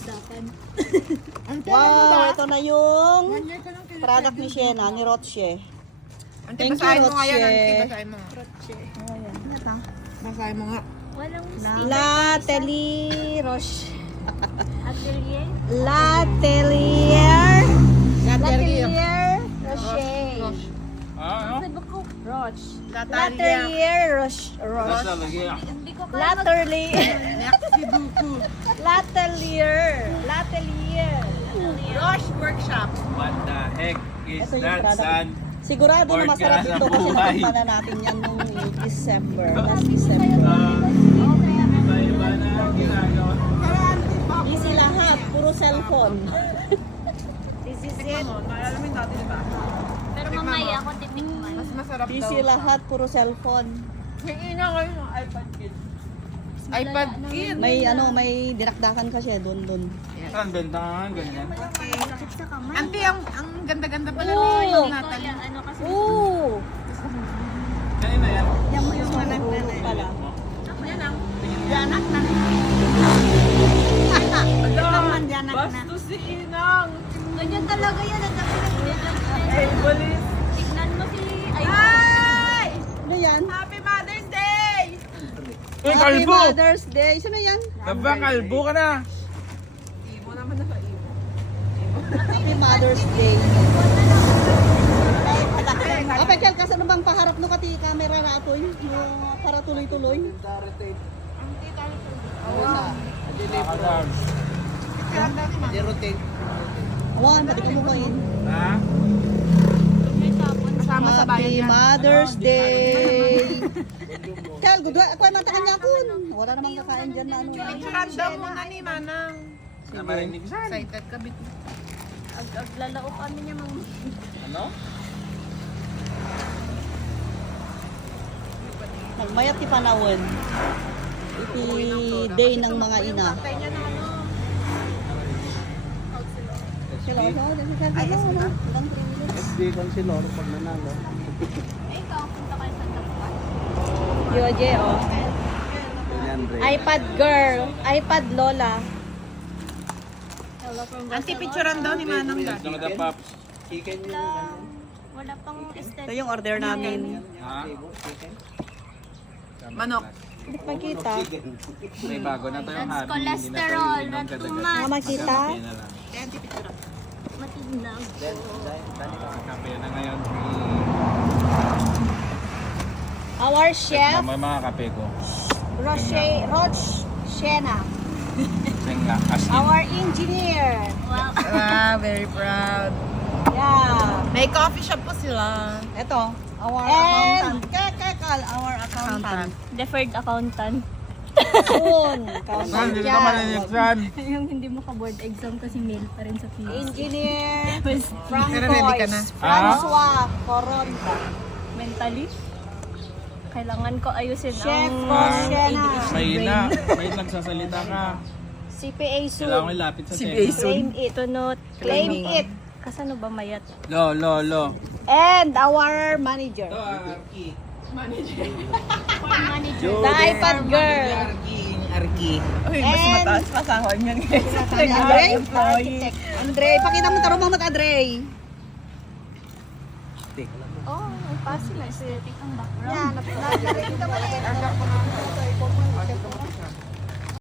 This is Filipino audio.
Dapan. Wow, ito na yung product ni Shena, ni Roche. Ante, Thank you, basahin mo nga yan. Roche. Ante, basahin mo nga. Roche. Oh, yan. Basahin mo nga. Walang Latelier Roche. atelier. Latelier. Latelier. Latelier Roche. Sabi ko, Roche. Latelier. Latelier Roche. Roche. hindi ko kaya Latelier. Si Buku. Latelier. Latelier. Roche Workshop. What the heck is Ito yung that, product. son? Sigurado na Bored ka masarap na sa ito kasi buhay. napunta na natin yan nung December. Last December. Iba-iba na ang ginagawa. Easy lahat. Puro cellphone. This is it. Naalala mo yung dati, diba? Pero mamaya ako titikman. Mas masarap daw. Easy lahat. Puro cellphone. Hingin nga ngayon ng iPad Kid. iPad Kid. May dinakdakan kasi doon. Saan benta nga ganyan? Sakit sa kamay. Ante, ang ganda-ganda pala Oo. na yung Hindi ko Natalie. yan, ano kasi. Oo! Kanina yan. Yan mo yung managnanay pala. Yan ang. Yanak na. Bastos si Inang. Ganyan talaga yan. Ang dami ng Ay, balis. tignan mo si... Ay! Ay! Ano yan? Happy Mother's Day! Uy, Happy kalbo! Mother's Day. Sino yan? Kaba, kalbo ka na! Imo naman na sa imo. Happy Mother's Day. Kapag kasi ano bang paharap no kati camera na ito yung para tuloy-tuloy. Nakakadam. Awan, pati ko mo kain. Ha? Kasama sa bayan Happy yan. Mother's Day. Kel, good ako ay matakan niya kun. Wala namang kakain diyan na ano. Picturean daw muna ni Manang. Na marinig saan? Excited ka, Bito. Aglalao kami niya mang... Ano? Nagmayat ti panawon. Iti day ng mga ina. Patay niya na ano. Sila ko sa SD Consilor pag nanalo. Eh, ikaw, punta kayo sa Dapan. Yoje oh. Ganyan rin. iPad girl, iPad lola. Hello from Ante, picturean daw ni Manang dati. Mga the pops. Chicken yun. Wala pang Ito aesthetic. yung order namin. Ha? Chicken. Manok. Hindi ko makita. May bago na to yung That's hobby. cholesterol, not too much. Mga makita. Kape na lang. Ante, picturean. Matinag. Kape na ngayon. Our chef, May mga kape ko. Roche Shena. Senga. Asli. Our engineer. Wow. Ah, very proud. Yeah. May coffee shop po sila. Ito, our accountant. Kakakal, our accountant. Deferred accountant. Soon. Saan? Dito ka maninig saan? Yung hindi mo ka-board exam kasi mail pa rin sa PhD. Engineer Pero ready ka na? Francois Coronta. Mentally, kailangan ko ayusin Chef ang Rochena. Mahina. May nagsasalita ka. CPA Kailangan ko soon. ilapit sa CPA tenga. soon. claim it to not. Claim it. Kasano ba mayat? Lo. And our manager. Manager. The iPad girl. Uy, mas And- mataas pa sahod niyan. Andre? Andre, pakita mo tarong mga Andre. Oh, may pass na aesthetic ang background. Yan, napinagaling ka mali.